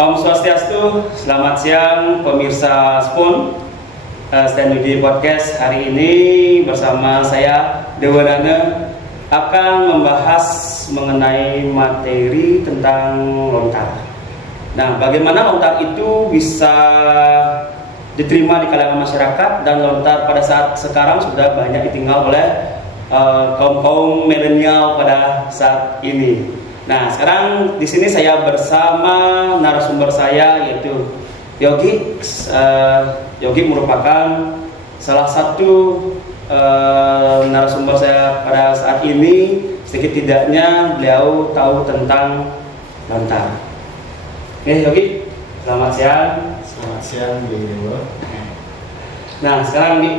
Om Swastiastu, selamat siang pemirsa Spoon Stand With Podcast. Hari ini bersama saya Dewanana akan membahas mengenai materi tentang lontar. Nah, bagaimana lontar itu bisa diterima di kalangan masyarakat, dan lontar pada saat sekarang sudah banyak ditinggal oleh kaum milenial pada saat ini. Nah, sekarang di sini saya bersama narasumber saya, yaitu Yogi. Yogi merupakan salah satu narasumber saya pada saat ini. Sedikit tidaknya beliau tahu tentang lontar. Oke, Yogi, selamat siang. Selamat siang, Dewa. Nah, sekarang nih,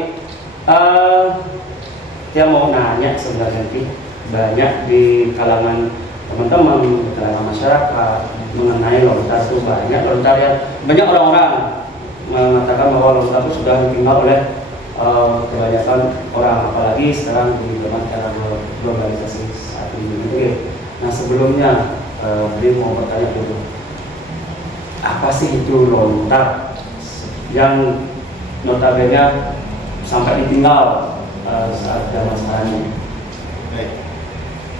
saya mau nanya sebenarnya banyak di kalangan teman-teman, di kalangan masyarakat mengenai lontar itu banyak orang-orang mengatakan bahwa lontar itu sudah ditinggal oleh kebanyakan orang, apalagi sekarang di zaman era globalisasi saat ini. Nah, sebelumnya beliau mau bertanya dulu, apa sih itu lontar yang notabene sampai ditinggal saat zaman sekarang ini? Baik,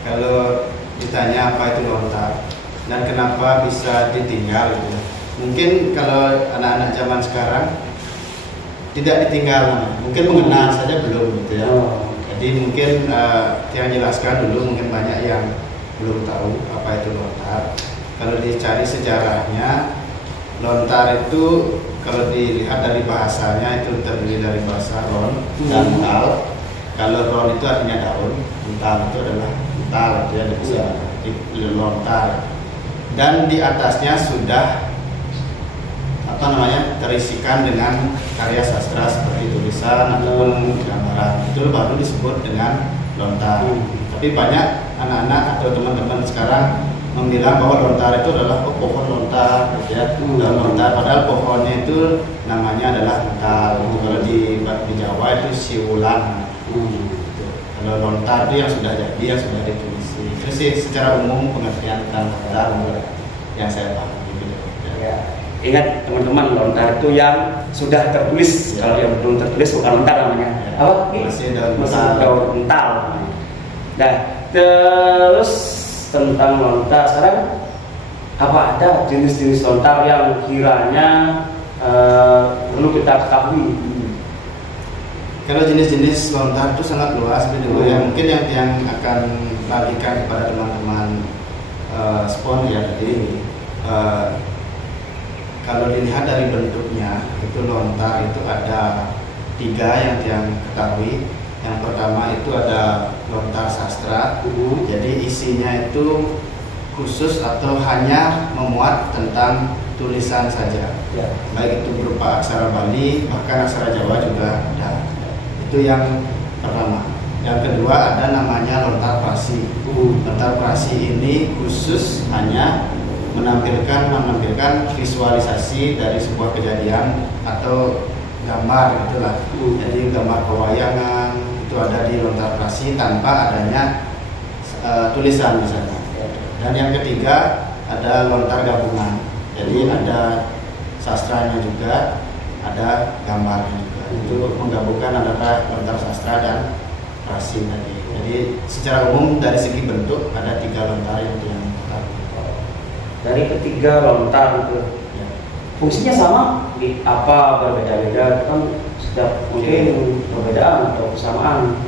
kalau ditanya apa itu lontar dan kenapa bisa ditinggal gitu. Mungkin kalau anak-anak zaman sekarang tidak ditinggal, mungkin mengenal saja belum gitu ya. Jadi mungkin yang jelaskan dulu, mungkin banyak yang belum tahu apa itu lontar. Kalau dicari sejarahnya, lontar itu kalau dilihat dari bahasanya itu terdiri dari bahasa ron dan tal. Kalau ron itu artinya daun, tal itu adalah tal, ya, bisa lontar. Dan di atasnya sudah terisikan dengan karya sastra seperti tulisan ataupun gambaran, itu baru disebut dengan lontar. Tapi banyak anak-anak atau teman-teman sekarang membilang bahwa lontar itu adalah pohon lontar, gitu ya, daun lontar. Padahal pohonnya itu namanya adalah lontar. Kalau di Jawa itu siulan. Kalau lontar itu yang sudah jadi, yang sudah ditulis. Itu sih secara umum pengertian tentang lontar yang saya pahami. Ya. Ingat teman-teman, lontar itu yang sudah tertulis. Kalau yang belum tertulis bukan lontar namanya. Apa? Masih daun lontar. Nah, terus tentang lontar sekarang, apa ada jenis-jenis lontar yang kiranya perlu kita ketahui? Kalau jenis-jenis lontar itu sangat luas, ya. Mungkin yang akan bagikan kepada teman-teman spon ya tadi. Kalau dilihat dari bentuknya, itu lontar itu ada 3 yang ketahui. Yang pertama itu ada lontar sastra. Jadi isinya itu khusus atau hanya memuat tentang tulisan saja, ya. Baik itu berupa aksara Bali, bahkan aksara Jawa juga ada. Itu yang pertama. Yang kedua ada namanya lontar prasi. Lontar prasi ini khusus hanya menampilkan visualisasi dari sebuah kejadian atau gambar, itulah. Jadi gambar pewayangan itu ada di lontar prasi tanpa adanya tulisan misalnya. Dan yang ketiga ada lontar gabungan. Jadi ada sastranya juga, ada gambarnya juga. Itu menggabungkan antara lontar sastra dan prasi tadi. Jadi secara umum dari segi bentuk ada 3 lontar yang dari ketiga lontar itu, ya, fungsinya sama, apa berbeda-beda kan? Setiap mungkin perbedaan atau kesamaan.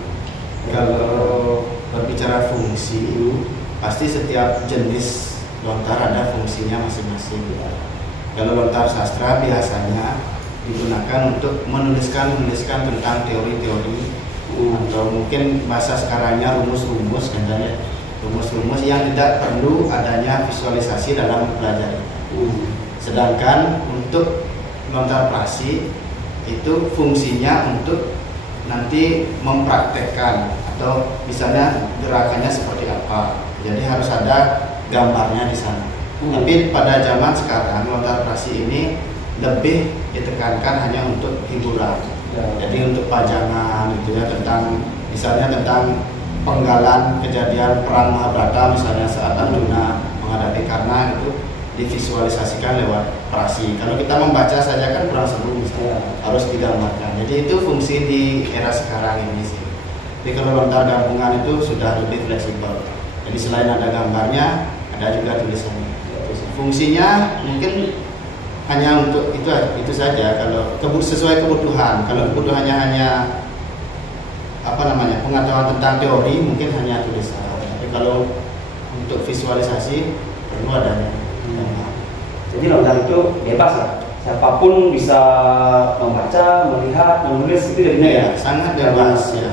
Kalau berbicara fungsi, pasti setiap jenis lontar ada fungsinya masing-masing. Kalau lontar sastra biasanya digunakan untuk menuliskan tentang teori-teori, atau mungkin bahasa sekarangnya rumus-rumus, katanya rumus-rumus yang tidak perlu adanya visualisasi dalam mempelajari. Sedangkan untuk lontar prasi itu fungsinya untuk nanti mempraktekkan, atau misalnya gerakannya seperti apa. Jadi harus ada gambarnya di sana. Tapi pada zaman sekarang lontar prasi ini lebih ditekankan hanya untuk hiburan. Jadi untuk pajangan gitu ya, misalnya tentang penggalan kejadian perang Mahabharata, misalnya saat Arjuna menghadapi Karna, itu divisualisasikan lewat prasi. Kalau kita membaca saja kan kurang seru, harus digambarkan. Jadi itu fungsi di era sekarang ini sih. Tapi kalau lontar gabungan itu sudah lebih fleksibel. Jadi selain ada gambarnya, ada juga tulisannya. Fungsinya mungkin hanya untuk itu saja. Kalau sesuai kebutuhan. Kalau kebutuhannya hanya pengetahuan tentang teori, mungkin hanya tulisan. Tapi kalau untuk visualisasi perlu adanya. Jadi lontar itu bebas ya, siapapun bisa membaca, melihat, menulis itu jadinya ya. Sangat bebas ya.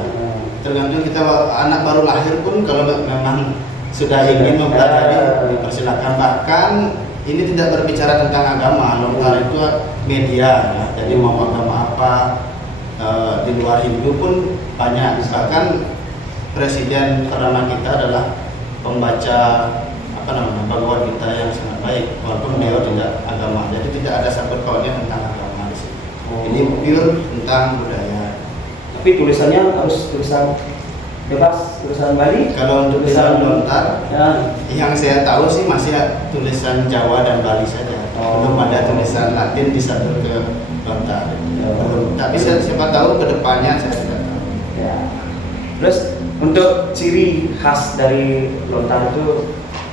Tergantung kita, anak baru lahir pun kalau memang sudah ingin mempelajari dipersilakan. Bahkan ini tidak berbicara tentang agama, lontar itu media ya. Jadi mau agama apa di luar Hindu pun banyak. Bahkan presiden pertama kita adalah pembaca Bhagavad Gita yang sangat baik, walaupun beliau tidak agama. Jadi tidak ada sangkut pautnya tentang agama di sini. Ini pure tentang budaya. Tapi tulisannya harus tulisan bebas, tulisan Bali. Kalau untuk tulisan lontar, yang saya tahu sih masih tulisan Jawa dan Bali saja. Belum ada tulisan Latin disadur ke lontar. Tapi siapa tahu kedepannya saya tidak tahu. Ya. Terus untuk ciri khas dari lontar itu,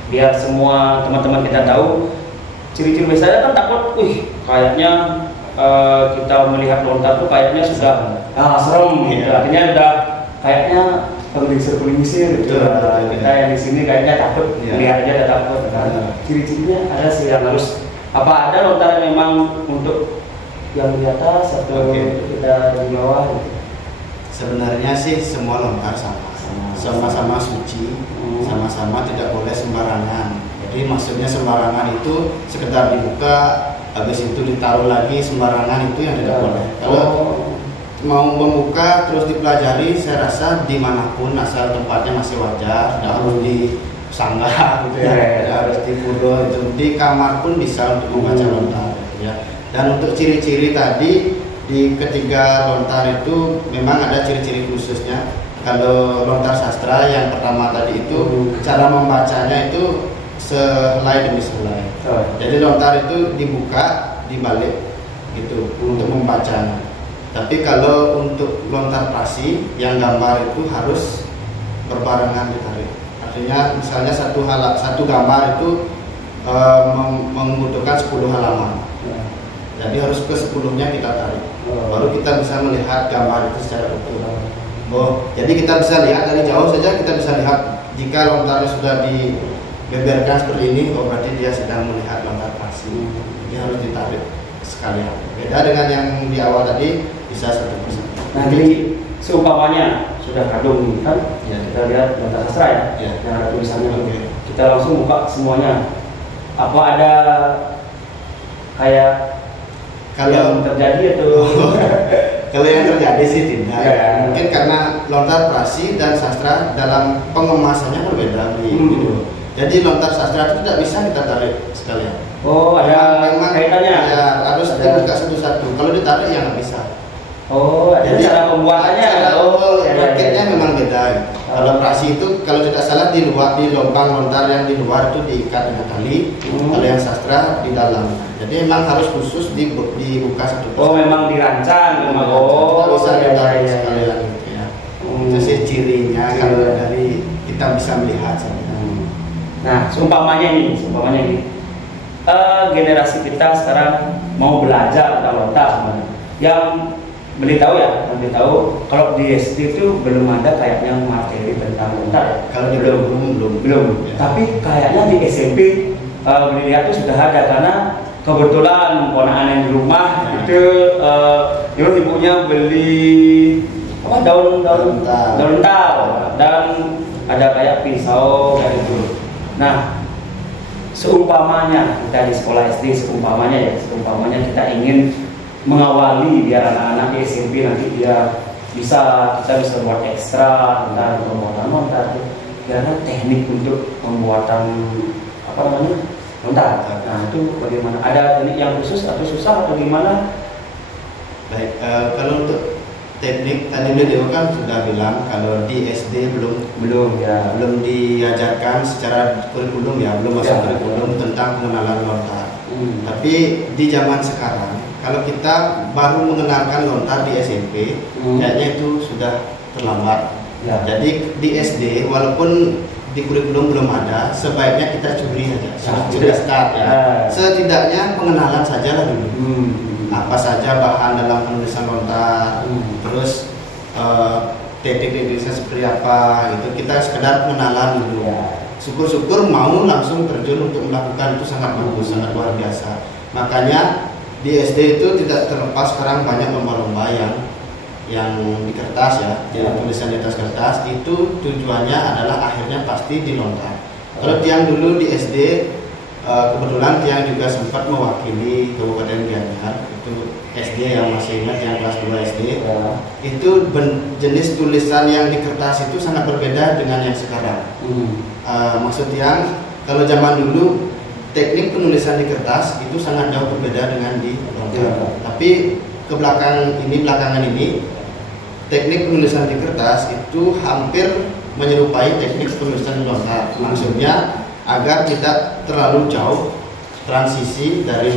biar semua teman-teman kita tahu, ciri-ciri biasanya kan takut, kayaknya kita melihat lontar tuh kayaknya sudah serem gitu. Artinya udah kayaknya penglingsir gitu. Kita yang di sini kayaknya takut, melihat aja udah takut kan. Ciri-cirinya ada sih yang harus, apa ada lontar yang memang untuk yang di atas atau kita di bawah gitu? Sebenarnya sih semua lontar sama-sama suci, sama-sama tidak boleh sembarangan. Jadi maksudnya sembarangan itu sekedar dibuka, habis itu ditaruh lagi, sembarangan itu yang tidak boleh. Kalau mau membuka terus dipelajari, saya rasa dimanapun asal tempatnya masih wajar, tidak harus di sanggah gitu ya, tidak harus di pura itu, di kamar pun bisa untuk membaca lontar ya. Dan untuk ciri-ciri tadi di ketiga lontar itu memang ada ciri-ciri khususnya. Kalau lontar sastra yang pertama tadi itu cara membacanya itu selai demi selai. Jadi lontar itu dibuka, dibalik gitu untuk membacanya. Tapi kalau untuk lontar prasi yang gambar itu harus berbarengan ditarik. Artinya misalnya satu gambar itu membutuhkan 10 halaman. Jadi harus ke 10-nya kita tarik. Baru kita bisa melihat gambar itu secara utuh. Jadi kita bisa lihat dari jauh saja, kita bisa lihat jika lontarnya sudah dibeberkan seperti ini, berarti dia sedang melihat lontar prasi. Dia harus ditarik sekalian. Beda dengan yang di awal tadi, bisa satu persatu. Nah, jadi seumpamanya sudah kadung kan, kita lihat lontar sastra ya, yang ada tulisannya. Kita langsung buka semuanya. Apa ada kayak kalau yang terjadi atau kalau yang terjadi sih tidak. Mungkin karena lontar prasi dan sastra dalam pengemasannya berbeda gitu. Jadi lontar sastra itu tidak bisa kita tarik sekalian. Ada memang kaitannya. Ya, harus dibuka satu-satu. Kalau ditarik ya nggak bisa. Jadi cara pembuatannya rakitnya memang beda. Kalau prasi itu kalau tidak salah di luar, di lubang lontar yang di luar itu diikat dengan tali. Kalau yang sastra di dalam. Jadi memang harus khusus dibuka satu. Memang dirancang memang. Bisa ditarik sekalian gitu ya. Itu sih cirinya kalau dari kita bisa melihat. Nah, seumpamanya ini, generasi kita sekarang mau belajar tentang lontar, yang beli tahu kalau di SD itu belum ada kayaknya materi tentang lontar ya. Kalau belum. Ya. Tapi kayaknya di SMP beli lihat itu sudah ada, karena kebetulan ponakan yang di rumah itu dulu ibunya beli daun lentar dan ada kayak pisau kayak gitu. Nah, seumpamanya kita di sekolah SD, seumpamanya kita ingin mengawali biar anak-anak di SMP nanti kita bisa buat ekstra tentang pembuatan lontar, karena teknik untuk pembuatan lontar. Nah, itu bagaimana? Ada teknik yang khusus atau susah atau gimana? Baik, kalau untuk teknik tadi Leo kan sudah bilang kalau di SD belum diajarkan secara kurikulum ya, belum masuk kurikulum tentang pengenalan lontar. Tapi di zaman sekarang kalau kita baru mengenalkan lontar di SMP, kayaknya itu sudah terlambat. Jadi di SD walaupun di kurikulum belum ada, sebaiknya kita curi aja, sudah start ya. Setidaknya pengenalan saja lah dulu. Apa saja bahan dalam penulisan lontar, terus teknik-tekniknya seperti apa gitu. Kita sekedar pengenalan dulu. Syukur-syukur mau langsung terjun untuk melakukan, itu sangat bagus, sangat luar biasa. Makanya di SD itu tidak terlepas sekarang banyak lomba-lomba yang di kertas ya, tulisan di atas kertas, itu tujuannya adalah akhirnya pasti di lontar. Kalau Tiang dulu di SD, kebetulan Tiang juga sempat mewakili Kabupaten Gianyar, itu SD yang masih ingat yang kelas 2 SD. Itu jenis tulisan yang di kertas itu sangat berbeda dengan yang sekarang. Maksud Tiang, kalau zaman dulu teknik penulisan di kertas itu sangat jauh berbeda dengan di lontar. Tapi belakangan ini teknik penulisan di kertas itu hampir menyerupai teknik penulisan di lontar. Maksudnya agar tidak terlalu jauh transisi dari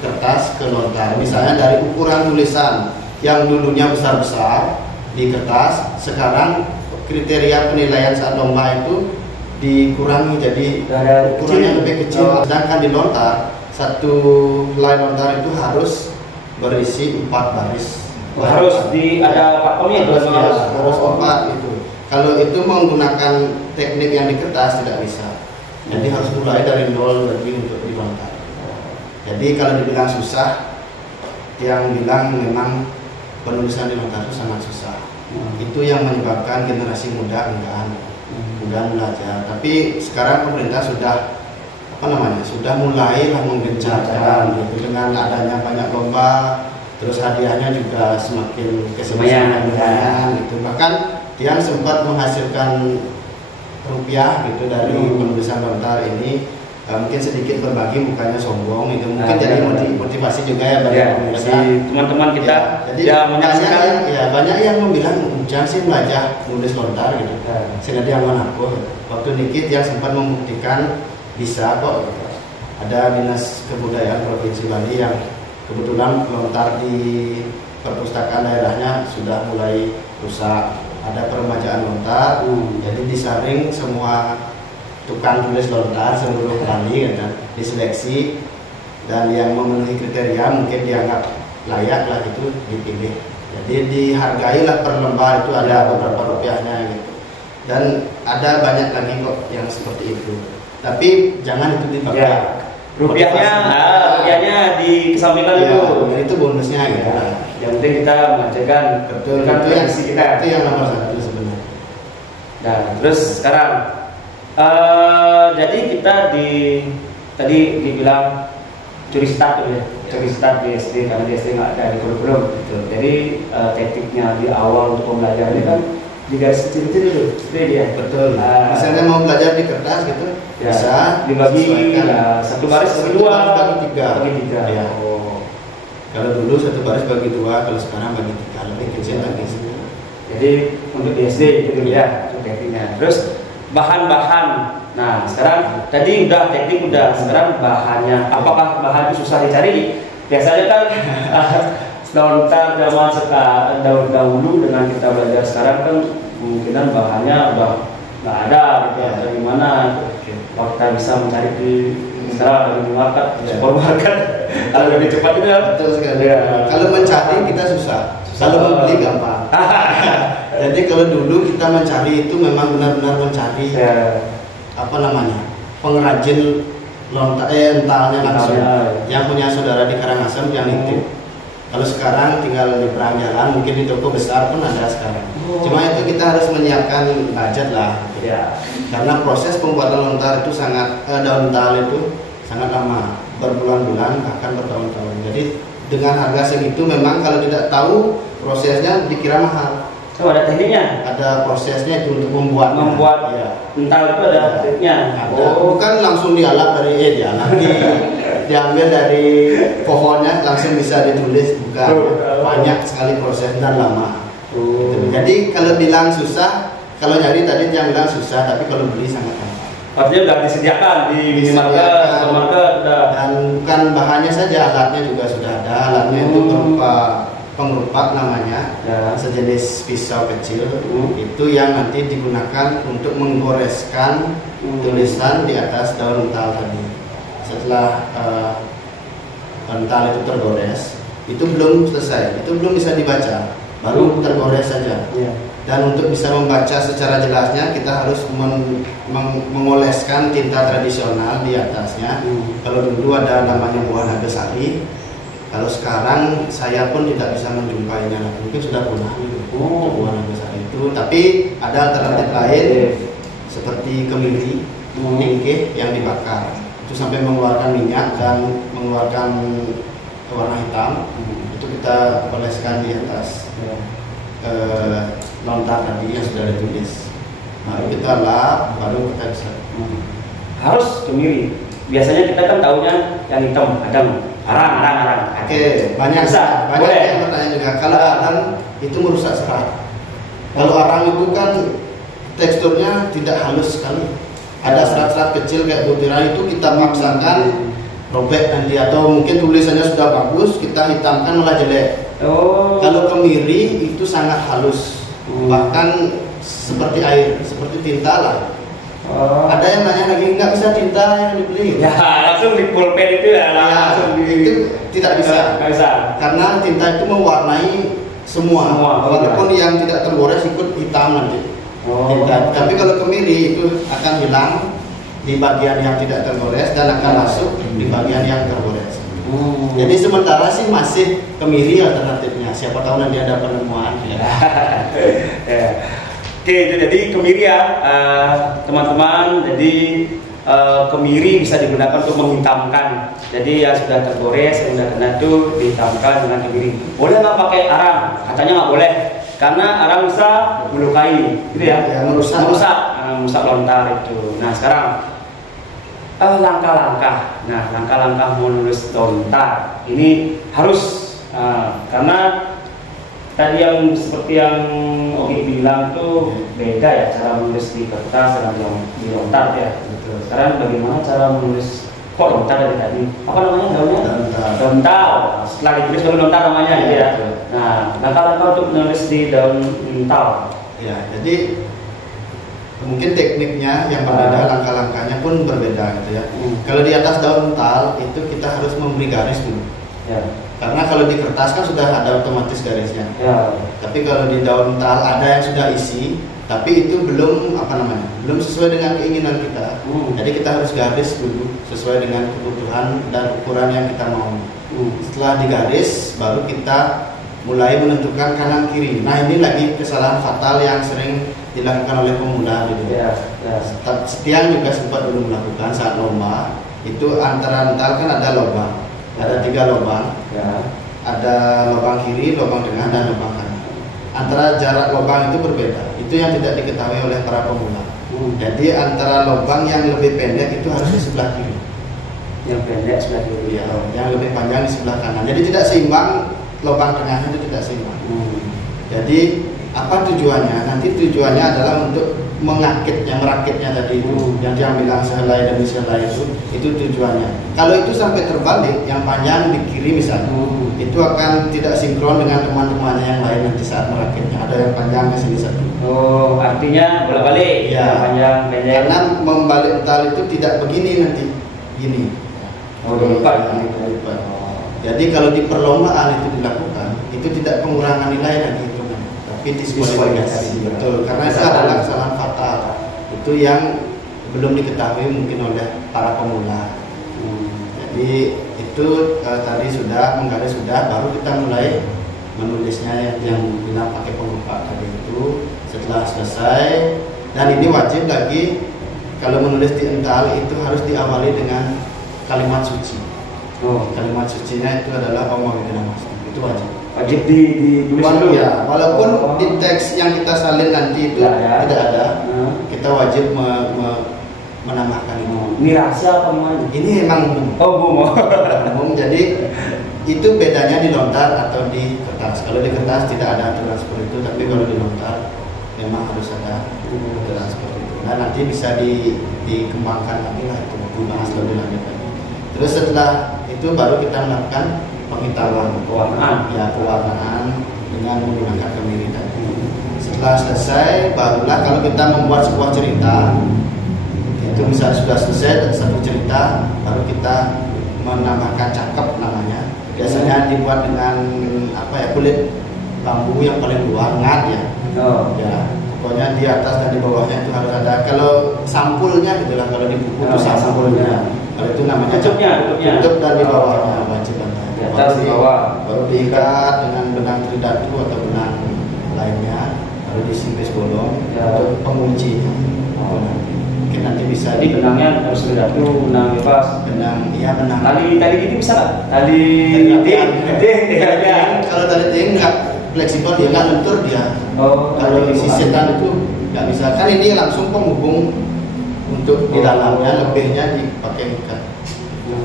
kertas ke lontar. Misalnya dari ukuran tulisan yang dulunya besar-besar di kertas, sekarang kriteria penilaian saat lomba itu dikurangi jadi ukuran yang lebih kecil. Sedangkan di lontar, satu line lontar itu harus berisi 4 baris. Harus ada pakemnya itu harus 4 itu. Kalau itu menggunakan teknik yang di kertas tidak bisa. Jadi harus mulai dari 0 lagi untuk di lontar. Jadi kalau dibilang susah, yang bilang memang penulisan di lontar itu sangat susah. Itu yang menyebabkan generasi muda enggan belajar. Tapi sekarang pemerintah sudah mulai menggencarkan gitu, dengan adanya banyak lomba, terus hadiahnya juga semakin kesemayan gitu. Bahkan Tiang sempat menghasilkan rupiah gitu dari penulisan lontar ini. Mungkin sedikit berbagi, bukannya sombong itu, mungkin jadi motivasi juga ya bagi pemirsa, teman-teman kita menyaksikan. Banyak yang membilang jangan sih belajar nulis lontar gitu. Sehingga dia aku waktu dikit yang sempat membuktikan bisa kok gitu. Ada Dinas Kebudayaan Provinsi Bali yang kebetulan lontar di perpustakaan daerahnya sudah mulai rusak. Ada peremajaan lontar, jadi disaring semua tukang tulis lontar seluruh Bali gitu, diseleksi, dan yang memenuhi kriteria mungkin dianggap layak lah itu dipilih. Jadi dihargailah per lembar itu ada beberapa rupiahnya gitu. Dan ada banyak lagi kok yang seperti itu. Tapi jangan itu dipakai. Rupiahnya dikesampingkan itu bonusnya gitu. Yang penting kita mengajarkan itu yang nomor 1 sebenarnya. Nah, terus sekarang jadi kita tadi dibilang curi start di SD, karena di SD nggak ada di kurikulum. Jadi tekniknya di awal untuk pembelajaran ini kan di garis kecil-kecil itu, dia. Betul. Misalnya mau belajar di kertas gitu, bisa dibagi satu baris bagi 2, bagi 3. Ya. Kalau dulu satu baris bagi 2, kalau sekarang bagi 3, lebih kecil lagi. Jadi untuk di SD gitu ya tekniknya. Terus bahan-bahan. Nah, sekarang tadi udah teknik sekarang bahannya. Apakah bahan itu susah dicari? Biasanya kan lontar zaman dahulu dengan kita belajar sekarang kan kemungkinan bahannya udah nggak ada gitu. Atau gimana? Kita bisa mencari di sekarang di supermarket. Kalau lebih cepat itu ya. Betul sekali. Kalau mencari kita susah. Kalau membeli gampang. Jadi kalau dulu kita mencari itu memang benar-benar mencari pengrajin lontar entalnya langsung, yang punya saudara di Karangasem yang nitip. Kalau sekarang tinggal di perang jalan, mungkin di toko besar pun ada sekarang. Cuma itu kita harus menyiapkan budget lah. Karena proses pembuatan lontar itu daun tal itu sangat lama, berbulan-bulan bahkan bertahun-tahun. Jadi dengan harga segitu memang kalau tidak tahu prosesnya dikira mahal. Ada tekniknya? Ada prosesnya itu untuk membuat ental itu ada tekniknya. Bukan langsung dialap diambil dari pohonnya langsung bisa ditulis, bukan. Banyak sekali proses dan lama. Gitu. Jadi kalau bilang susah, kalau nyari tadi yang bilang susah, tapi kalau beli sangat gampang. Artinya udah disediakan di minimarket, supermarket, dan bukan bahannya saja, alatnya juga sudah ada. Alatnya itu berupa pengerupak namanya, sejenis pisau kecil, itu yang nanti digunakan untuk menggoreskan tulisan di atas daun ental tadi. Setelah ental itu tergores, itu belum selesai, itu belum bisa dibaca, baru tergores saja. Dan untuk bisa membaca secara jelasnya, kita harus mengoleskan tinta tradisional di atasnya. Kalau dulu ada namanya buah naga sari, kalau sekarang saya pun tidak bisa menjumpainya lagi, mungkin sudah punah buah naga sari itu. Tapi ada alternatif lain seperti kemiri, ningkih yang dibakar, itu sampai mengeluarkan minyak dan mengeluarkan warna hitam. Itu kita oleskan di atas lontar tadi yang sudah ditulis. Baru kita lap, baru kita bisa. Harus kemiri. Biasanya kita kan tahunya yang hitam, arang. Oke, banyak yang bertanya juga. Kalau arang itu merusak serat. Kalau arang itu kan teksturnya tidak halus sekali. Ada serat-serat kecil kayak butiran, itu kita paksakan robek nanti, atau mungkin tulisannya sudah bagus, kita hitamkan malah jelek. Kalau kemiri itu sangat halus, bahkan seperti air, seperti tinta lah. Ada yang nanya lagi, nggak bisa tinta yang dibeli? Ya langsung di pulpen itu ya, langsung itu tidak bisa. Nggak bisa. Karena tinta itu mewarnai semua. Walaupun yang tidak tergores ikut hitam nanti. Tinta. Tapi kalau kemiri itu akan hilang di bagian yang tidak tergores dan akan masuk di bagian yang tergores. Jadi sementara sih masih kemiri alternatifnya. Siapa tahu nanti ada penemuan. Oke, itu jadi kemiri ya, teman-teman. Jadi kemiri bisa digunakan untuk menghitamkan. Jadi yang sudah tergores, yang sudah kena itu dihitamkan dengan kemiri. Boleh nggak pakai arang? Katanya nggak boleh, karena arang bisa melukai, gitu ya? Merusak lontar itu. Nah sekarang langkah-langkah. Nah, langkah-langkah menulis lontar ini harus karena tadi yang seperti yang Ogi bilang tuh beda ya cara menulis di kertas dengan di lontar ya. Betul. Sekarang bagaimana cara menulis lontar dari tadi? Apa namanya daunnya? Lontar. Setelah ditulis baru lontar namanya gitu ya. Nah, langkah-langkah untuk menulis di daun lintal. Ya, jadi mungkin tekniknya yang berbeda, langkah-langkahnya pun berbeda gitu ya. Kalau di atas daun ental itu kita harus memberi garis dulu. Karena kalau di kertas kan sudah ada otomatis garisnya. Tapi kalau di daun ental ada yang sudah isi, tapi itu belum belum sesuai dengan keinginan kita. Jadi kita harus garis dulu sesuai dengan kebutuhan dan ukuran yang kita mau. Setelah digaris, baru kita mulai menentukan kanan kiri. Nah ini lagi kesalahan fatal yang sering dilakukan oleh pemula gitu. Setiang juga sempat dulu melakukan saat lomba. Itu antara ental kan ada lubang, ada 3 lubang, ada lubang kiri, lubang tengah, dan lubang kanan. Antara jarak lubang itu berbeda. Itu yang tidak diketahui oleh para pemula. Jadi antara lubang yang lebih pendek itu harus di sebelah kiri. Yang pendek sebelah kiri. Yang lebih panjang di sebelah kanan. Jadi tidak seimbang. Lubang tengahnya itu tidak seimbang. Jadi apa tujuannya? Nanti tujuannya adalah untuk merakitnya tadi itu, yang dia bilang sehelai demi sehelai itu tujuannya. Kalau itu sampai terbalik, yang panjang di kiri misalnya, itu akan tidak sinkron dengan teman-temannya yang lain nanti saat merakitnya. Ada yang panjang ke sini satu. Artinya bolak-balik. Ya, panjang pendek. Karena membalik ental itu tidak begini nanti, gini. Lipat. Jadi kalau di perlombaan itu dilakukan, itu tidak pengurangan nilai lagi itu, tapi diskualifikasi. Betul, karena itu adalah kesalahan fatal. Itu yang belum diketahui mungkin oleh para pemula. Jadi itu tadi sudah menggaris sudah, baru kita mulai menulisnya yang bilang pakai pengerupak tadi itu. Setelah selesai, dan ini wajib lagi kalau menulis di ental itu harus diawali dengan kalimat suci. Kalimat sucinya itu adalah Om Mas. Itu wajib ditulis dulu ya. Walaupun di teks yang kita salin nanti itu tidak ada, kita wajib menambahkan itu. Ini rahasia apa gimana? Ini emang umum. Umum. Jadi itu bedanya di lontar atau di kertas. Kalau di kertas tidak ada aturan seperti itu, tapi kalau di lontar memang harus ada aturan seperti itu. Nah nanti bisa dikembangkan lagi lah itu, dibahas lebih lanjut lagi. Terus setelah itu baru kita melakukan penghitaman pewarnaan dengan menggunakan kemiri tadi. Setelah selesai, barulah kalau kita membuat sebuah cerita, itu misalnya sudah selesai satu cerita, baru kita menambahkan cakep namanya. Biasanya dibuat dengan kulit bambu yang paling luar, ngat ya. Ya, pokoknya di atas dan di bawahnya itu harus ada. Kalau sampulnya gitulah, kalau di buku itu sampulnya. Kalau itu namanya tutup dan di bawahnya wajib ada. Di atas di bawah. Baru diikat dengan benang tridatu atau benang lainnya, baru disimpis bolong untuk penguncinya. Mungkin nanti bisa jadi benangnya harus tridatu, benang bebas, benang tali gini bisa nggak? Tali gede ya. Kalau tali gede nggak fleksibel, dia nggak lentur dia. Kalau sisitan itu nggak bisa. Kan ini langsung penghubung untuk di dalamnya, lebihnya dipakai ikat.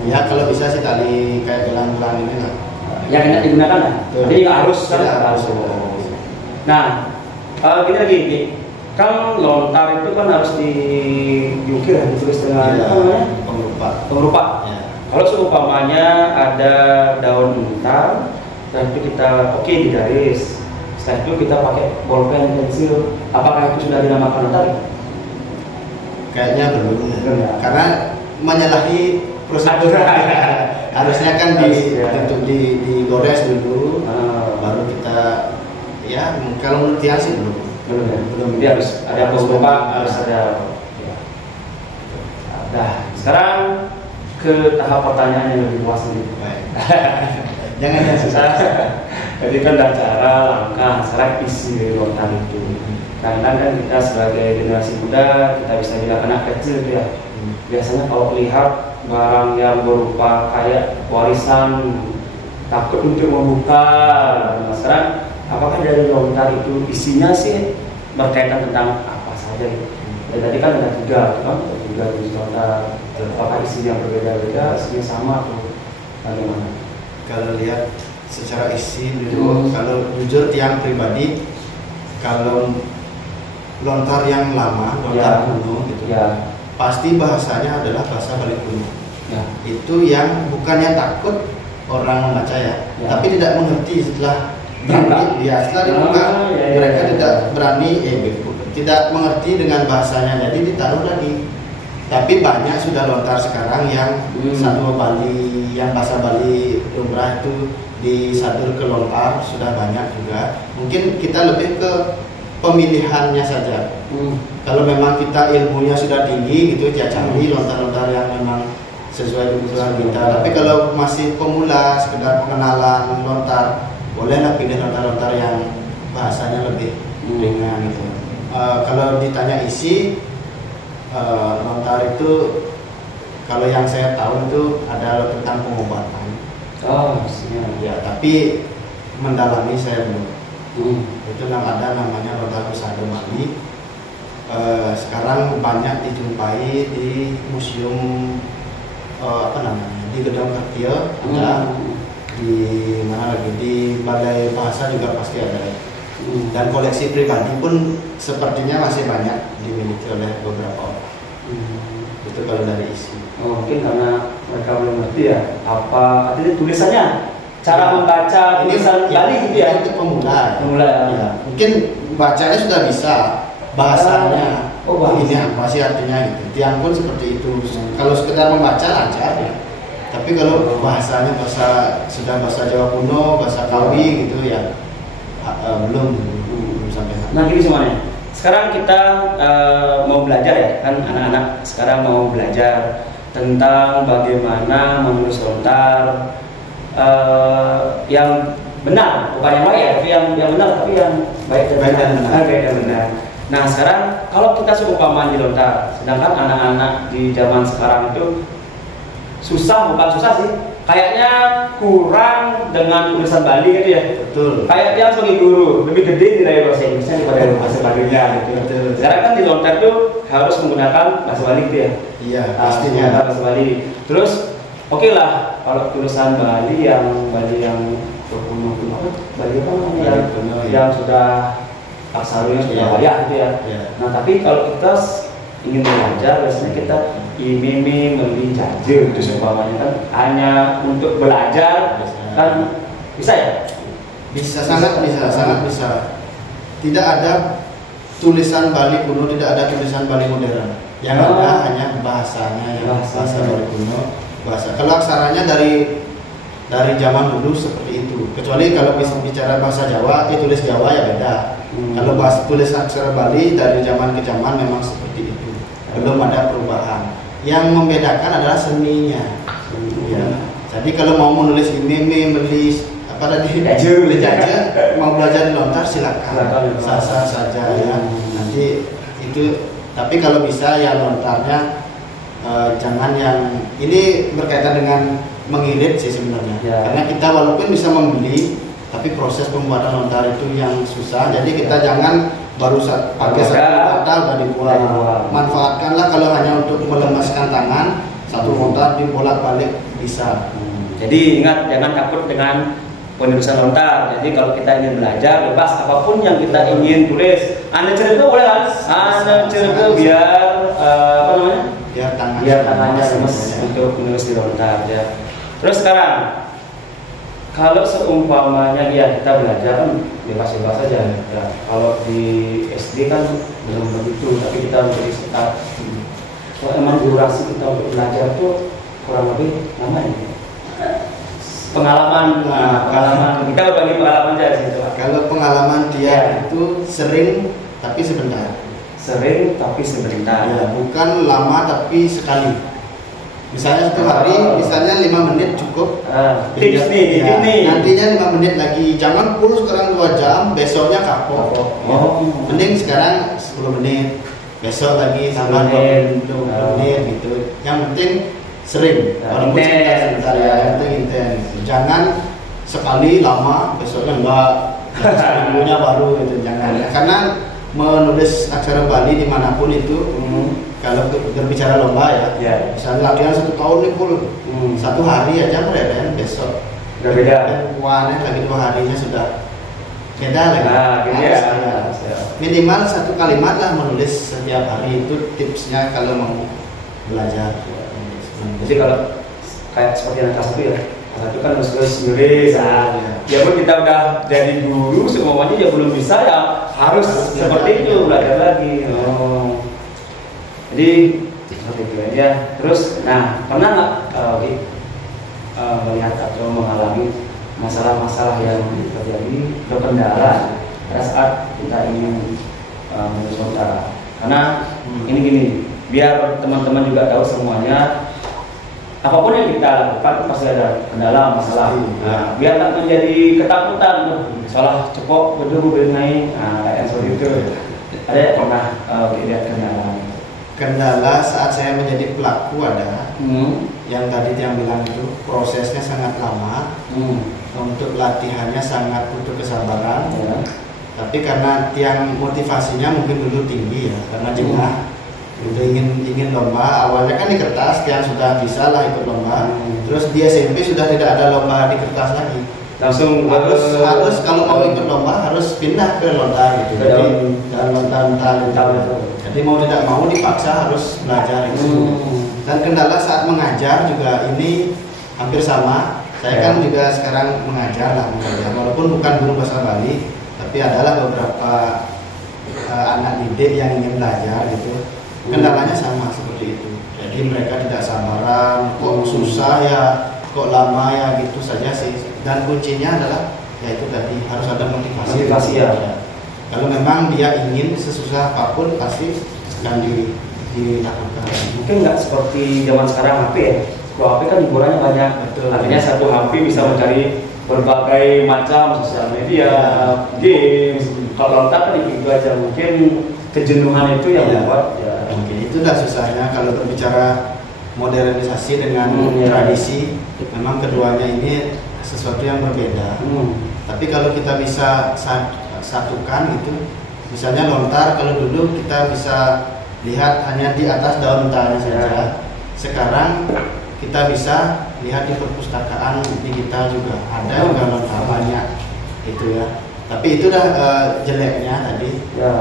Ya kalau bisa sih tali kayak gelang-gelang ini lah. Yang enak digunakan lah. Jadi nggak harus kan? Harus. Nah, gini lagi. Kan lontar itu kan harus diukir, ditulis dengan pengerupak. Ya. Kalau seumpamanya ada daun lontar, setelah itu kita digaris. Setelah itu kita pakai bolpen, pensil. Apakah itu sudah dinamakan lontar? Kayaknya belum. Karena menyalahi prosedur. Harusnya kan untuk digores dulu, baru kita kalau menurut dia sih belum. Dia harus ada pengerupak, harus ada. Nah, sekarang ke tahap pertanyaan yang lebih luas nih. Jangan yang susah. Jadi kan ada cara, langkah, sekarang isi dari lontar itu. Karena kan kita sebagai generasi muda, kita bisa bilang anak kecil ya. Biasanya kalau lihat barang yang berupa kayak warisan, takut untuk membuka. Nah, sekarang apakah dari lontar itu isinya sih berkaitan tentang apa saja? Ya, tadi kan ada tiga jenis lontar. Apakah isinya berbeda-beda, isinya sama atau bagaimana? Kalau lihat secara isi dulu, kalau jujur tiang pribadi, kalau lontar yang lama, lontar kuno gitu, pasti bahasanya adalah bahasa Bali kuno. Itu yang bukannya takut orang membaca tapi tidak mengerti setelah dibuka, mereka tidak berani, tidak mengerti dengan bahasanya, jadi ditaruh lagi. Tapi banyak sudah lontar sekarang yang satu Bali, yang bahasa Bali lumrah itu disadur ke lontar, sudah banyak juga. Mungkin kita lebih ke pemilihannya saja. Kalau memang kita ilmunya sudah tinggi gitu, cari lontar-lontar yang memang sesuai kebutuhan kita. Tapi kalau masih pemula, sekedar pengenalan lontar, bolehlah pilih lontar-lontar yang bahasanya lebih ringan gitu. Kalau ditanya isi, lontar itu kalau yang saya tahu itu adalah tentang pengobatan. Ya, tapi mendalami saya belum. Itu ada namanya lontar Kusado Bali. Sekarang banyak dijumpai di museum di Gedung Kertio, ada di mana lagi, di Balai Bahasa juga pasti ada. Dan koleksi pribadi pun sepertinya masih banyak dimiliki oleh beberapa orang. Itu kalau dari isi. Mungkin karena mereka belum ngerti ya apa artinya tulisannya, cara membaca tulisan Bali gitu ya. Itu pemula. Ya. Mungkin bacanya sudah bisa, bahasanya. Ini apa sih artinya gitu. Tiang pun seperti itu. Kalau sekedar membaca lancar ya. Tapi kalau bahasanya sudah bahasa Jawa kuno, bahasa Kawi gitu ya. Belum sampai sana. Nah gini semuanya, sekarang kita mau belajar ya, kan anak-anak sekarang mau belajar tentang bagaimana menulis lontar yang benar, bukan yang baik ya, tapi yang benar, tapi yang baik dan benar. Nah sekarang kalau kita seumpama di lontar, sedangkan anak-anak di zaman sekarang itu bukan susah sih, kayaknya kurang dengan tulisan Bali gitu ya. Betul. Kayak dia sebagai guru lebih gede nilai bahasa Inggrisnya daripada bahasa Balinya gitu. Betul. Sekarang kan di lontar tuh harus menggunakan bahasa Bali gitu ya. Iya, pastinya bahasa Bali. Terus Oke lah, kalau tulisan Bali yang kuno Bali apa namanya yang sudah aksaronya sudah banyak gitu ya. Nah tapi kalau kita ingin belajar, biasanya kita imimi meli jaje itu seumpamanya kan hanya untuk belajar kan bisa ya? Bisa, sangat bisa. Tidak ada tulisan Bali kuno, tidak ada tulisan Bali modern. Yang ada hanya bahasanya yang bahasa Bali kuno. Kalau aksaranya dari zaman dulu seperti itu. Kecuali kalau bisa bicara bahasa Jawa, tulis Jawa ya beda. Kalau tulis aksara Bali dari zaman ke zaman memang seperti itu. Belum ada perubahan. Yang membedakan adalah seninya. Ya. Jadi kalau mau menulis ini, menulis apa tadi? Jaje, mau belajar di lontar silakan. Sah-sah saja ya. Nanti itu. Tapi kalau bisa ya lontarnya jangan yang ini berkaitan dengan mengirit sih sebenarnya. Karena kita walaupun bisa membeli, tapi proses pembuatan lontar itu yang susah. Jadi kita jangan baru pakai satu lontar udah dibuang. Manfaatkanlah kalau hanya untuk melemaskan tangan, satu lontar dibolak-balik bisa. Jadi ingat, jangan takut dengan penulisan lontar. Jadi kalau kita ingin belajar, bebas apapun yang kita ingin tulis. Anda cerita boleh kan? Anda cerita biar apa namanya? Biar tangannya lemes untuk menulis di lontar ya. Terus sekarang kalau seumpamanya ya kita belajar kan bebas-bebas saja ya. Kalau di SD kan belum begitu, tapi kita beri sekitar kalau emang durasi kita untuk belajar tuh kurang lebih lama ya. Pengalaman kita berbagi pengalaman aja sih. Kalau pengalaman dia itu sering tapi sebentar. Ya, bukan lama tapi sekali. Misalnya satu hari, misalnya 5 menit cukup. Tips nih. Nantinya 5 menit lagi. Jangan full sekarang 2 jam, besoknya kapok. Mending sekarang 10 menit, besok lagi tambah 20 menit gitu. Yang penting sering. Walaupun sebentar ya, yang penting intens. Jangan sekali lama, besoknya enggak. Seminggunya baru gitu, jangan. Karena menulis aksara Bali dimanapun itu, kalau berbicara lomba ya, misalnya latihan 1 tahun nih full, 1 hari aja keren, besok udah beda. Warnanya lagi 2 harinya sudah beda lagi. Minimal 1 kalimat lah menulis setiap hari, itu tipsnya kalau mau belajar. Jadi kalau kayak seperti yang kelas 1 ya, kelas 1 kan harus nulis. Ya pun kita udah jadi guru, semuanya ya belum bisa ya harus seperti itu, belajar lagi. Jadi seperti itu ya. Terus, nah pernah nggak melihat atau mengalami masalah-masalah yang terjadi atau kendala pada saat kita ingin menulis lontar? Karena ini gini, biar teman-teman juga tahu semuanya. Apapun yang kita lakukan pasti ada kendala, masalah. Nah, biar tak menjadi ketakutan, salah cepok, betul naik. Nah, kayak seperti itu. Ada pernah lihat kendala? Kendala saat saya menjadi pelaku ada. Yang tadi yang bilang itu prosesnya sangat lama. Untuk latihannya sangat butuh kesabaran. Tapi karena tiang motivasinya mungkin dulu tinggi ya, karena jemaah udah ingin lomba. Awalnya kan di kertas, yang sudah bisa lah ikut lomba. Terus di SMP sudah tidak ada lomba di kertas lagi. Langsung harus kalau mau ikut lomba harus pindah ke lontar gitu. Jadi lontar. Jadi mau tidak mau dipaksa harus belajar itu. Dan kendala saat mengajar juga ini hampir sama. Saya kan juga sekarang mengajar, walaupun bukan guru bahasa Bali, tapi adalah beberapa anak didik yang ingin belajar gitu. Kendalanya sama seperti itu. Jadi mereka tidak sabaran, kok susah ya, kok lama ya, gitu saja sih. Dan kuncinya adalah ya itu tadi harus ada motivasi ya. Kalau memang dia ingin sesusah apapun pasti akan dilakukan. Mungkin nggak seperti zaman sekarang HP ya. Kalau HP kan hiburannya banyak. Betul. Artinya satu HP bisa mencari berbagai macam sosial media, games. Kalau lontar kan itu aja, mungkin kejenuhan itu yang membuat ya. Mungkin itulah susahnya kalau berbicara modernisasi dengan tradisi. Memang keduanya ini sesuatu yang berbeda. Tapi kalau kita bisa satukan itu, misalnya lontar, kalau dulu kita bisa lihat hanya di atas daun tanya saja. Sekarang kita bisa lihat di perpustakaan digital juga ada juga lontar banyak itu ya. Tapi itu dah jeleknya tadi. Ya.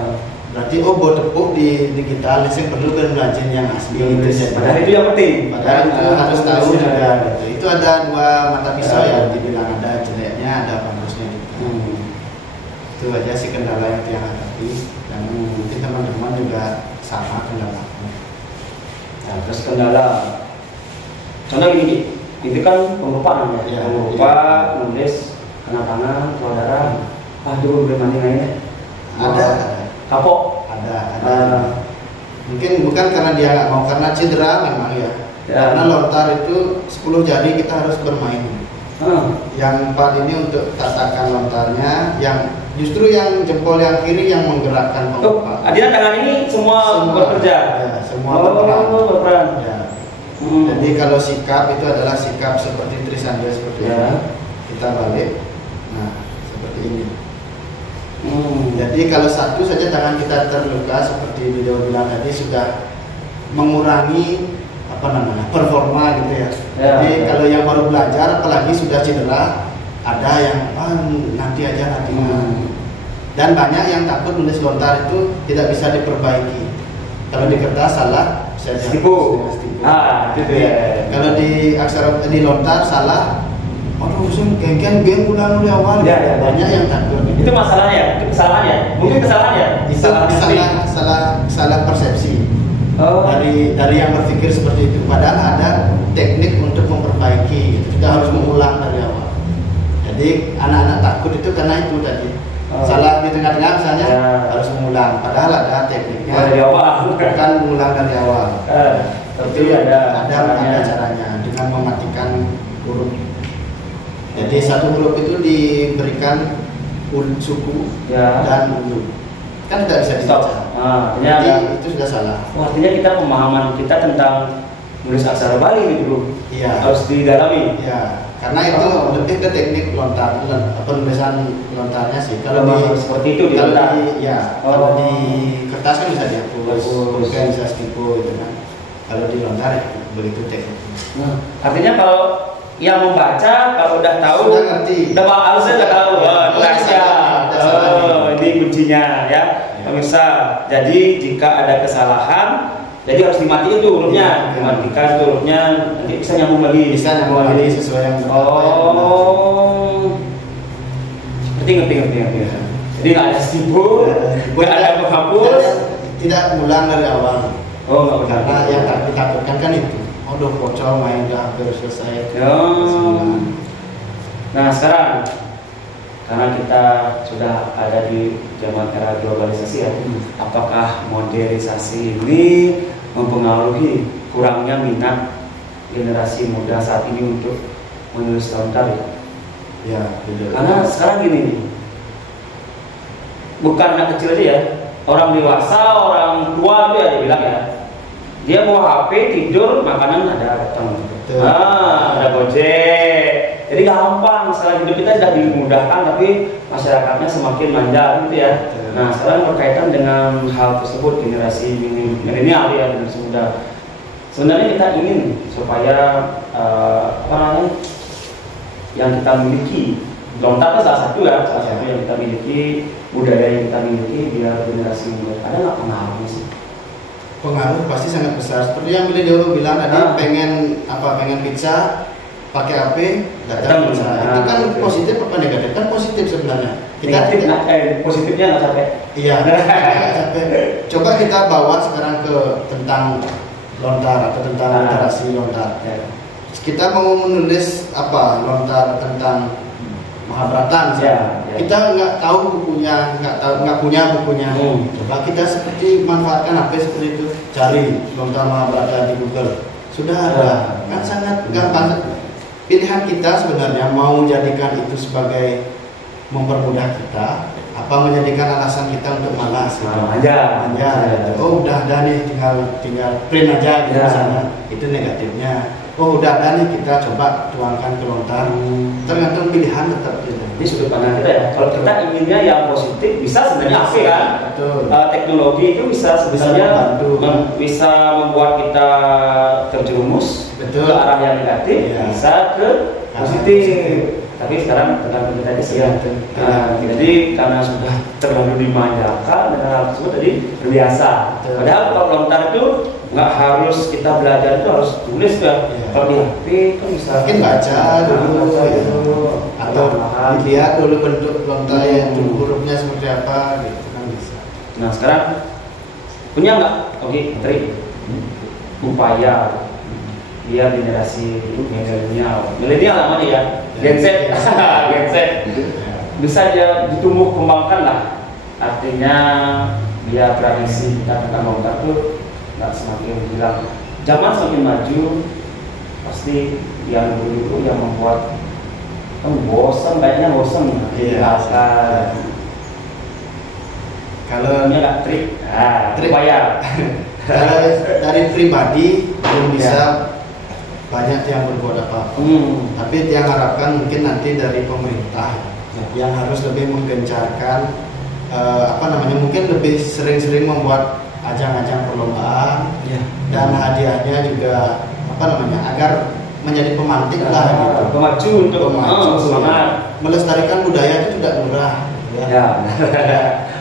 Berarti buat tepuk di digital sih perlu belajar yang asli itu. Padahal itu yang penting. Padahal itu harus tahu juga. Gitu. Itu ada dua mata pisau ya, dibilang ada jeleknya, ada bagusnya juga. Itu aja sih kendala yang hadapi dan mungkin teman-teman juga sama kendalanya. Nah, terus kendala. Contoh gini, itu kan pengupahan ya. Pengupa, nulis, kena tangan, keluar darah. Aduh, belum mandi lainnya. Ada. Kapok. Ada. Mungkin bukan karena dia nggak mau, karena cedera memang ya. Karena lontar itu 10 jari kita harus bermain. Yang 4 ini untuk tatakan lontarnya, yang justru yang jempol yang kiri yang menggerakkan pengupa. Adina tangan ini semua bekerja. Ya, semua berperan. Ya. Jadi kalau sikap itu adalah sikap seperti Trisandra seperti ini. Kita balik. Nah, seperti ini. Jadi kalau satu saja tangan kita terluka seperti video bilang tadi sudah mengurangi performa gitu ya. Jadi kalau yang baru belajar apalagi sudah cedera, ada yang nanti aja. Dan banyak yang takut nulis lontar itu tidak bisa diperbaiki. Kalau di kertas salah bisa stipu. Gitu ya. Kalau di aksara di lontar salah, geng ulang dari awal. Banyak yang takut. Itu masalahnya, itu kesalahannya. Mungkin kesalahannya. Itu salah persepsi. Dari yang berpikir seperti itu. Padahal ada teknik untuk memperbaiki. Kita harus mengulang dari awal. Jadi anak-anak takut itu karena itu tadi. Salah di tengah-tengah misalnya harus mengulang. Padahal ada tekniknya. Dari awal. Bukan mengulang dari awal. Tapi ada caranya dengan mematikan huruf. Jadi satu huruf itu diberikan suku dan ulu. Kan tidak bisa dibaca. Jadi itu sudah salah. Artinya kita pemahaman kita tentang menulis aksara Bali gitu harus didalami. Iya. Karena itu lebih ke teknik lontar, penulisan lontarnya sih. Kalau seperti itu di lontar. Kalau di kertas kan bisa dihapus, bukan bisa stipu gitu kan. Kalau di lontar begitu tekniknya. Artinya kalau yang membaca kalau udah tahu, sudah ngerti. Harusnya udah tahu. Ini kuncinya ya, pemirsa. Jadi jika ada kesalahan, jadi harus dimatiin tuh hurufnya, dimatikan tuh hurufnya, nanti bisa nyambung lagi. Bisa nyambung lagi sesuai yang ngerti. Jadi nggak ada stipu, nggak ada penghapus, tidak ulang dari awal. Nggak benar. Karena yang ditakutkan kan itu. Udah pocong main udah hampir selesai. Nah sekarang karena kita sudah ada di zaman era globalisasi ya, apakah modernisasi ini mempengaruhi kurangnya minat generasi muda saat ini untuk menulis lontar ya? Karena sekarang gini nih, bukan anak kecil aja ya, orang dewasa, orang tua itu ya dibilang ya, dia bawa HP tidur, makanan ada datang, ada Gojek, jadi gampang. Sekarang hidup kita sudah dimudahkan, tapi masyarakatnya semakin manja gitu ya. Nah sekarang berkaitan dengan hal tersebut, generasi milenial ya, generasi muda. Sebenarnya kita ingin supaya yang kita miliki, lontar itu salah satu yang kita miliki, budaya yang kita miliki biar generasi muda. Ada nggak pengaruhnya sih? Pengaruh pasti sangat besar. Seperti yang beliau bilang tadi, pengen pizza pakai HP datang pizza. Itu kan positif apa negatif? Kan positif sebenarnya. Positifnya nggak capek. Iya. Coba kita bawa sekarang ke tentang lontar atau tentang literasi lontar. Kita mau menulis lontar tentang Mahabharata misalnya. Kita nggak tahu bukunya, nggak punya bukunya. Coba kita seperti manfaatkan HP seperti itu, cari lontar Mahabharata di Google. Sudah ada, kan sangat gampang. Pilihan kita sebenarnya mau jadikan itu sebagai mempermudah kita, apa menjadikan alasan kita untuk malas gitu. Udah ada nih, tinggal print aja gitu sana. Itu negatifnya. Udah ada nih, kita coba tuangkan ke lontar. Tergantung pilihan tetap gitu. Ini sudut pandang kita ya. Kalau kita inginnya yang positif, bisa sebenarnya AC kan. Teknologi itu bisa sebenarnya bisa membuat kita terjerumus, Betul. ke arah yang negatif, bisa ke positif. Tapi sekarang tergantung kita aja sih ya. Jadi karena sudah terlalu dimanjakan dengan hal tersebut, jadi terbiasa. Padahal kalau lontar itu nggak harus kita belajar itu harus tulis ya. Kalau di HP kan bisa mungkin baca dulu, atau dilihat dulu bentuk lontarnya itu hurufnya seperti apa gitu kan bisa. Nah sekarang punya nggak trik upaya biar generasi milenial namanya ya, Gen Z bisa aja ditumbuh kembangkan lah. Artinya biar tradisi kita tentang lontar tuh nggak semakin hilang. Zaman semakin maju, pasti yang dulu yang membuat bosan, kayaknya bosan. Kalau ini nggak trik upaya. Kalau dari pribadi belum bisa banyak yang berbuat apa-apa. Tapi yang harapkan mungkin nanti dari pemerintah yang harus lebih menggencarkan mungkin lebih sering-sering membuat ajang-ajang perlombaan dan hadiahnya juga agar menjadi pemantik lah gitu. Pemacu untuk semangat melestarikan budaya itu tidak murah. Benar.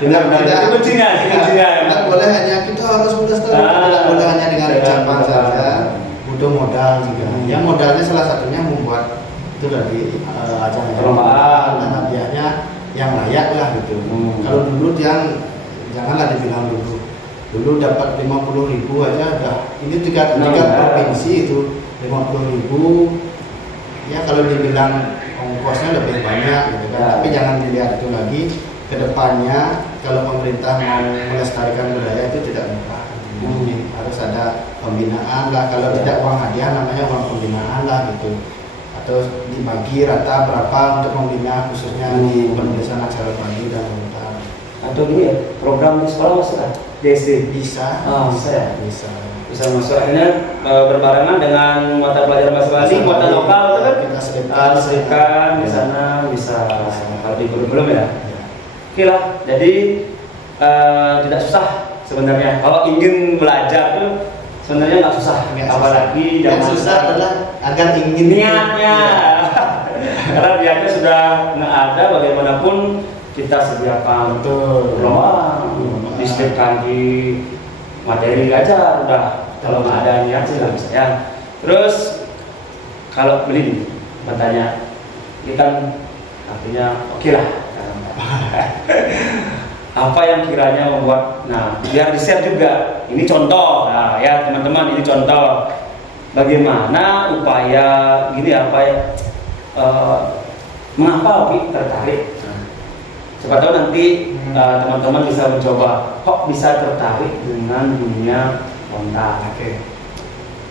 Itu kuncinya. Tidak boleh hanya kita harus melestarikan, tidak boleh hanya dengan ucapan saja. Butuh modal juga. Yang modalnya salah satunya membuat itu dari ajang perlombaan dan hadiahnya yang layak lah gitu. Kalau dulu janganlah dibilang dulu dapat 50.000 aja udah. Ini tiga provinsi itu 50.000. Ya kalau dibilang ongkosnya lebih banyak gitu kan. Tapi jangan dilihat itu lagi ke depannya kalau pemerintah mau melestarikan budaya itu tidak mudah. Harus ada pembinaan lah, kalau tidak uang hadiah namanya uang pembinaan lah gitu, atau dibagi rata berapa untuk membina khususnya di Pendesaan Aksara Bali dan Lontar. Atau dulu ya program di sekolah masuk kan? Di SD bisa bisa masuk. Akhirnya berbarengan dengan mata pelajaran bahasa Bali, mata lokal itu kan kita selipkan di sana bisa kalau di belum ya. Oke lah, jadi tidak susah sebenarnya. Kalau ingin belajar tuh sebenarnya nggak susah. Apalagi yang susah adalah agar ingin niatnya. Karena niatnya sudah nggak ada, bagaimanapun kita sediakan perlombaan, diselipkan di materi aja udah. Kalau nggak ada niat sih nggak bisa ya. Terus kalau beli bertanya, ini kan artinya oke lah. Apa yang kiranya membuat, biar di-share juga. Ini contoh, ya teman-teman, ini contoh bagaimana upaya mengapa Oki tertarik. Siapa tahu nanti teman-teman bisa mencoba, kok bisa tertarik dengan dunia lontar.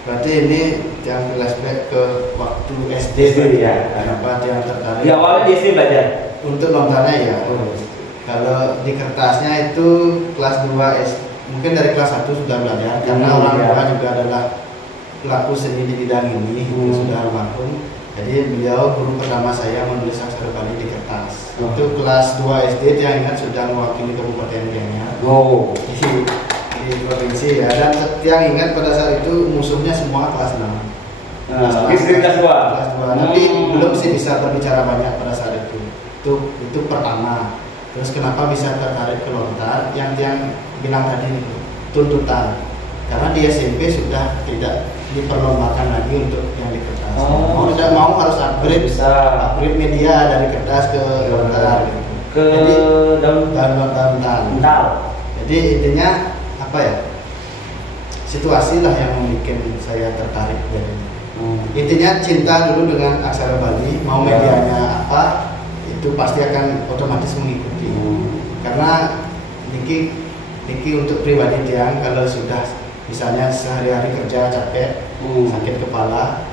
Berarti ini yang flashback ke waktu SD ya. Kenapa yang tertarik? Di awalnya di SD belajar untuk lontarnya ya. Kalau di kertasnya itu kelas 2 mungkin dari kelas 1 sudah belajar karena orang tua juga adalah pelaku seni di bidang ini, sudah almarhum. Jadi beliau guru pertama saya menulis aksara Bali di kertas. Itu kelas 2 SD, dia ingat sudah mewakili Kabupaten Gianyar di provinsi ya. Dan yang ingat pada saat itu musuhnya semua kelas 6. Kelas 2. Tapi belum sih bisa berbicara banyak pada saat itu. Itu pertama. Terus kenapa bisa tertarik ke lontar? Yang bilang tadi itu tuntutan. Karena di SMP sudah tidak diperlombakan lagi untuk yang di kertas. Mau tidak mau harus upgrade media dari kertas ke lontar gitu. Jadi daun. Jadi intinya apa ya? Situasi lah yang membuat saya tertarik dari. Intinya cinta dulu dengan aksara Bali, mau medianya apa itu pasti akan otomatis mengikuti. Karena Niki untuk pribadi dia kalau sudah misalnya sehari-hari kerja capek, sakit kepala,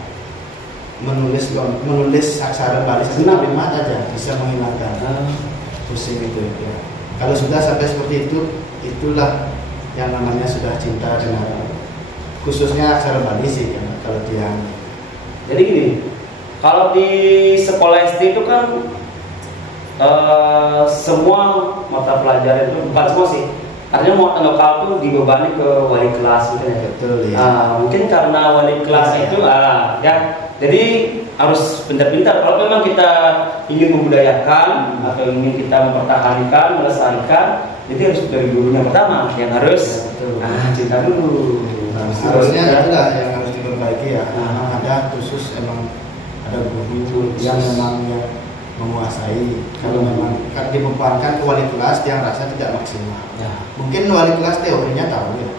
menulis aksara Bali 1 kalimat aja bisa menghilangkan pusing itu ya. Kalau sudah sampai seperti itu, itulah yang namanya sudah cinta dengan khususnya aksara Bali sih kan, kalau dia. Jadi gini, kalau di sekolah SD itu kan semua mata pelajaran itu, bukan semua sih, artinya muatan lokal tuh dibebani ke wali kelas gitu ya. Betul ya. Mungkin karena wali kelas itu ya, jadi harus pintar-pintar. Kalau memang kita ingin membudayakan atau ingin kita mempertahankan, melestarikan, jadi harus dari gurunya pertama yang harus cinta dulu. Harusnya itulah yang harus diperbaiki ya. Ada khusus emang ada guru yang memang menguasai. Kalau memang dibebankan ke wali kelas yang rasa tidak maksimal. Mungkin wali kelas teorinya tahu ya,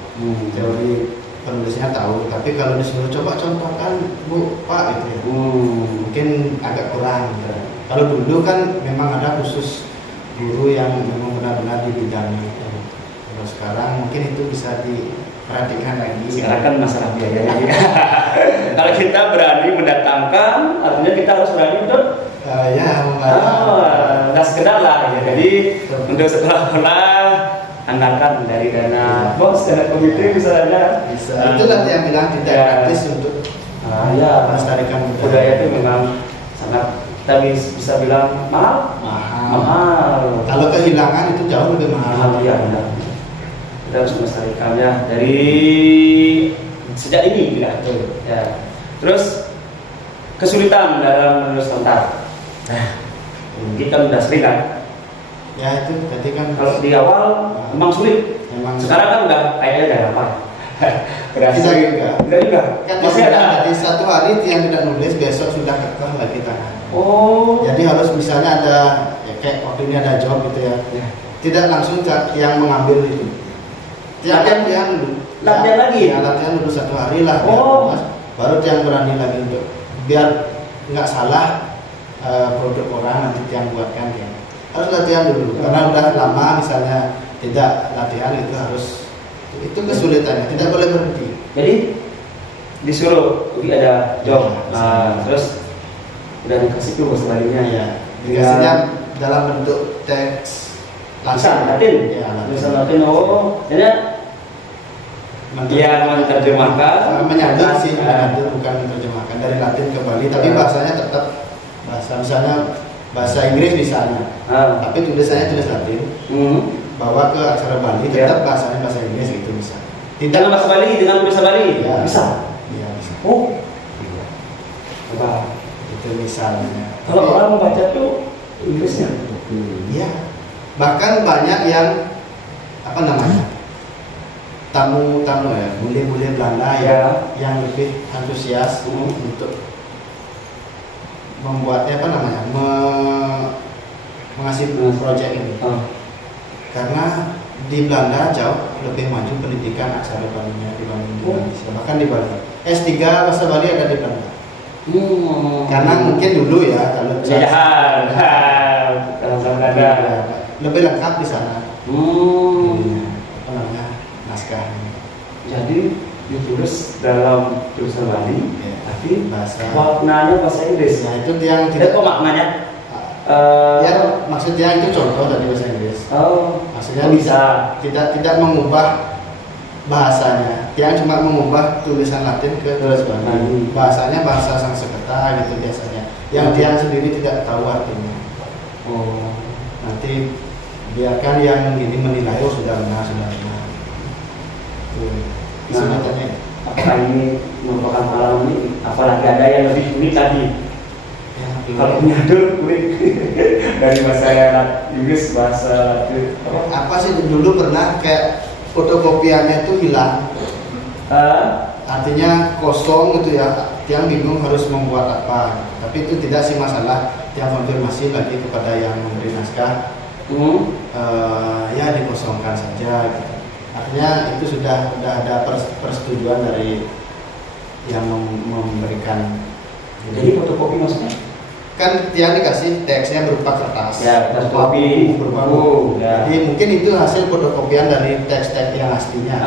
teori penulisnya tahu, tapi kalau disuruh coba contohkan Bu Pak gitu ya, mungkin agak kurang. Kalau dulu kan memang ada khusus guru yang memang benar-benar di bidangnya. Kalau sekarang mungkin itu bisa diperhatikan lagi. Sekarang kan masalah biaya. Kalau kita berani mendatangkan, artinya kita harus berani untuk nggak sekedar lah ya. Jadi untuk sekolah-sekolah anggarkan dari dana bos, dana komite misalnya. Bisa. Itulah yang bilang tidak gratis untuk melestarikan budaya itu memang sangat, kita bisa bilang mahal. Kalau kehilangan itu jauh lebih mahal. Iya, benar. Kita harus melestarikannya dari sejak ini ya. Terus kesulitan dalam menulis lontar. Kita udah sering kan? Ya itu berarti kan kalau di awal memang sulit. Sekarang kan udah kayaknya udah apa? Kita juga. Kan masih ada. Di satu hari yang tidak nulis, besok sudah kekeh lagi tangan. Jadi harus misalnya ada kayak waktu ini ada job gitu ya. Tidak langsung yang mengambil itu. Latihan dulu. Latihan lagi. Ya, latihan dulu satu hari lah. Baru yang berani lagi untuk biar nggak salah produk orang nanti yang buatkan ya. Harus latihan dulu karena udah lama misalnya tidak latihan itu kesulitannya, tidak boleh berhenti. Jadi disuruh ada job, terus udah dikasih tuh selanjutnya ya. Dikasihnya dalam bentuk teks Latin. Tulisan Latin. Jadi dia menerjemahkan, menyadur sih, bukan menerjemahkan dari Latin ke Bali, tapi bahasanya tetap misalnya bahasa Inggris misalnya, tapi tulisannya tulis Latin, bawa ke aksara Bali, tetap bahasanya bahasa Inggris gitu bisa. Dengan bahasa Bali, dengan tulisan Bali, bisa. Iya bisa. Coba. Itu misalnya. Kalau orang membaca tuh Inggrisnya, iya. Bahkan banyak yang tamu-tamu ya, bule-bule Belanda yang lebih antusias untuk membuatnya mengasih proyek ini. Karena di Belanda jauh lebih maju pendidikan aksara Balinya dibanding di Indonesia. Bahkan di Bali S3 bahasa Bali ada di Belanda. Karena mungkin dulu ya kalau ada lebih lengkap di sana. Naskahnya. Jadi ditulis dalam tulisan Bali, tapi maknanya bahasa Inggris. Nah itu yang tidak. Kok maknanya? Ya maksudnya itu contoh dari bahasa Inggris. Maksudnya bisa tidak mengubah bahasanya, yang cuma mengubah tulisan Latin ke tulisan Bali. Bahasanya bahasa Sanskerta gitu biasanya. Yang dia sendiri tidak tahu artinya. Nanti biarkan yang ini menilai sudah benar. Apakah ini merupakan pengalaman ini? Apalagi ada yang lebih unik tadi. Kalau nyadul unik dari bahasa Inggris, bahasa Latin. Apa sih dulu pernah kayak fotokopiannya itu hilang. Artinya kosong gitu ya. Yang bingung harus membuat apa. Tapi itu tidak sih masalah. Yang konfirmasi lagi kepada yang memberi naskah. Ya dikosongkan saja gitu. Artinya itu sudah ada persetujuan dari yang memberikan. Jadi fotokopi maksudnya? Kan dia dikasih teksnya berupa kertas. Ya, kertas kopi, berupa buku. Jadi mungkin itu hasil fotokopian dari teks-teks yang aslinya.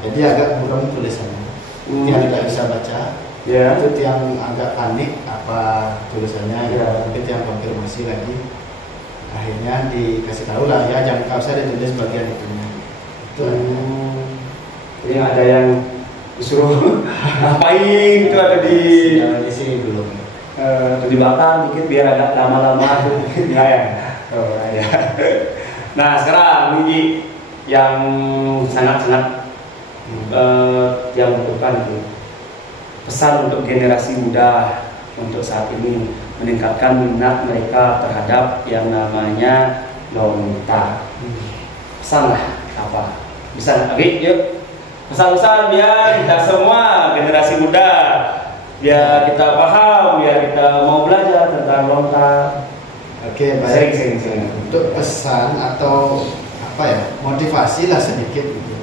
Jadi agak buram tulisannya. Yang tidak bisa baca. Itu yang agak panik apa tulisannya. Tapi yang konfirmasi lagi. Akhirnya dikasih tahu lah ya, jangan kau usah ditulis bagian itunya. Jadi ada yang disuruh ngapain itu ada di sini belum. Dibakar dikit biar agak lama-lama ya. Nah sekarang Wiji, yang sangat-sangat yang membutuhkan itu. Pesan untuk generasi muda untuk saat ini meningkatkan minat mereka terhadap yang namanya lontar. Pesan lah apa? Bisa lagi yuk. Pesan-pesan biar kita semua generasi muda, biar kita paham, biar kita mau belajar tentang lontar. Oke, baik. Sering. Untuk pesan atau apa ya, motivasi lah sedikit gitu.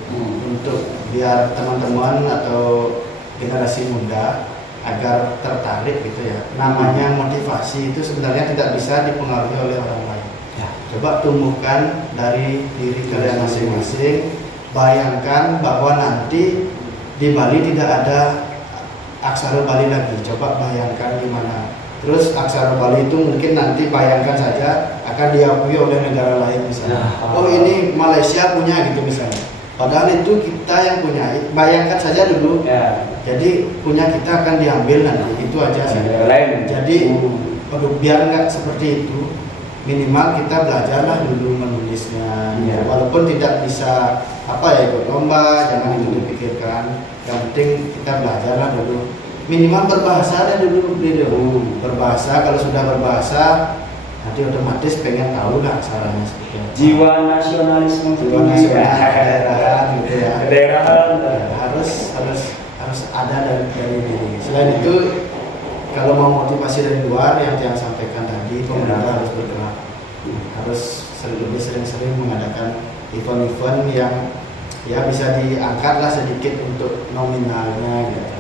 Untuk biar teman-teman atau generasi muda agar tertarik gitu ya. Namanya motivasi itu sebenarnya tidak bisa dipengaruhi oleh orang lain. Ya. Coba tumbuhkan dari diri kalian masing-masing. Bayangkan bahwa nanti di Bali tidak ada aksara Bali lagi. Coba bayangkan gimana. Terus aksara Bali itu mungkin nanti bayangkan saja akan diakui oleh negara lain misalnya. Oh ini Malaysia punya gitu misalnya. Padahal itu kita yang punya. Bayangkan saja dulu. Ya. Jadi punya kita akan diambil nanti. Itu aja sih. Jadi biar nggak seperti itu. Minimal kita belajarlah dulu menulisnya. Ya. Walaupun tidak bisa ikut lomba, jangan itu dipikirkan. Yang penting kita belajarlah dulu. Minimal berbahasa dulu. Berbahasa, kalau sudah berbahasa nanti otomatis pengen tahu lah aksaranya seperti apa. Jiwa nasionalisme, jiwa nasional daerahan gitu ya. Daerahan harus ada dari diri. Selain itu, kalau mau motivasi dari luar yang saya sampaikan tadi, pemerintah harus bergerak, harus lebih sering-sering mengadakan event-event yang ya bisa diangkat lah sedikit untuk nominalnya gitu.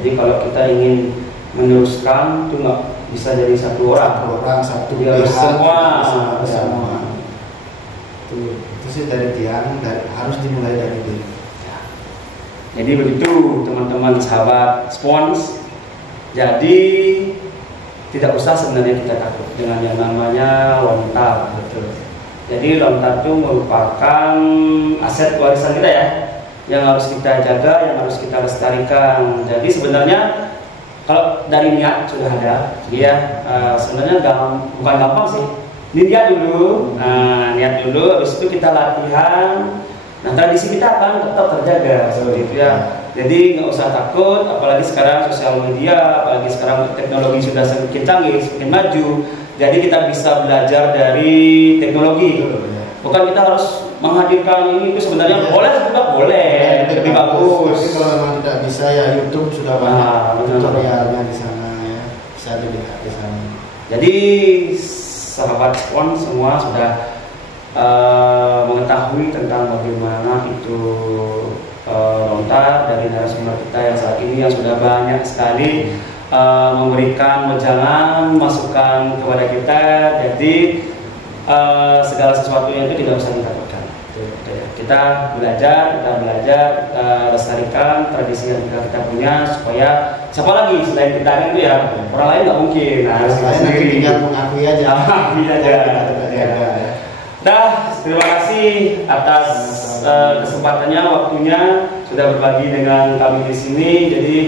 Jadi kalau kita ingin meneruskan itu nggak bisa jadi satu orang satu pihak, semua. Itu sih dari Tiang, harus dimulai dari diri. Jadi begitu teman-teman sahabat Spons. Jadi tidak usah sebenarnya kita takut dengan yang namanya lontar. Betul. Jadi lontar itu merupakan aset warisan kita ya, yang harus kita jaga, yang harus kita lestarikan. Jadi sebenarnya kalau dari niat sudah ada, ya sebenarnya bukan gampang sih. Niat dulu, niat dulu, habis itu kita latihan. Nah tradisi kita akan tetap terjaga seperti itu ya. Jadi nggak usah takut, apalagi sekarang sosial media, apalagi sekarang teknologi sudah semakin canggih, semakin maju. Jadi kita bisa belajar dari teknologi. Bukan kita harus menghadirkan ini itu sebenarnya boleh juga boleh, lebih bagus. Tapi kalau memang tidak bisa ya YouTube sudah banyak tutorialnya di sana ya, bisa dilihat di sana. Jadi sahabat Spon semua sudah mengetahui tentang bagaimana itu lontar dari narasumber kita yang saat ini yang sudah banyak sekali memberikan wejangan, masukan kepada kita. Jadi segala sesuatunya itu tidak usah ditakutkan. Kita belajar, kita lestarikan tradisi yang kita punya supaya siapa lagi selain kita itu ya, orang lain nggak mungkin. Nah, harus sendiri tinggal mengakui aja. Dah, terima kasih atas kesempatannya, waktunya sudah berbagi dengan kami di sini. Jadi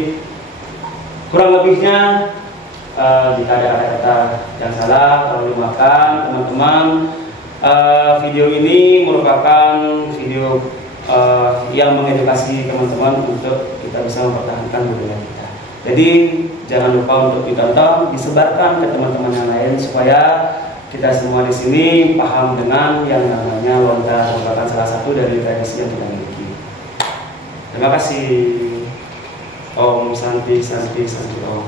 kurang lebihnya jika ada kata-kata yang salah, tolong dimaafkan teman-teman. Video ini merupakan video yang mengedukasi teman-teman untuk kita bisa mempertahankan budaya kita. Jadi jangan lupa untuk ditonton, disebarkan ke teman-teman yang lain supaya kita semua di sini paham dengan yang namanya lontar, merupakan salah satu dari tradisi yang kita miliki. Terima kasih. Om Santi Santi Santi Om.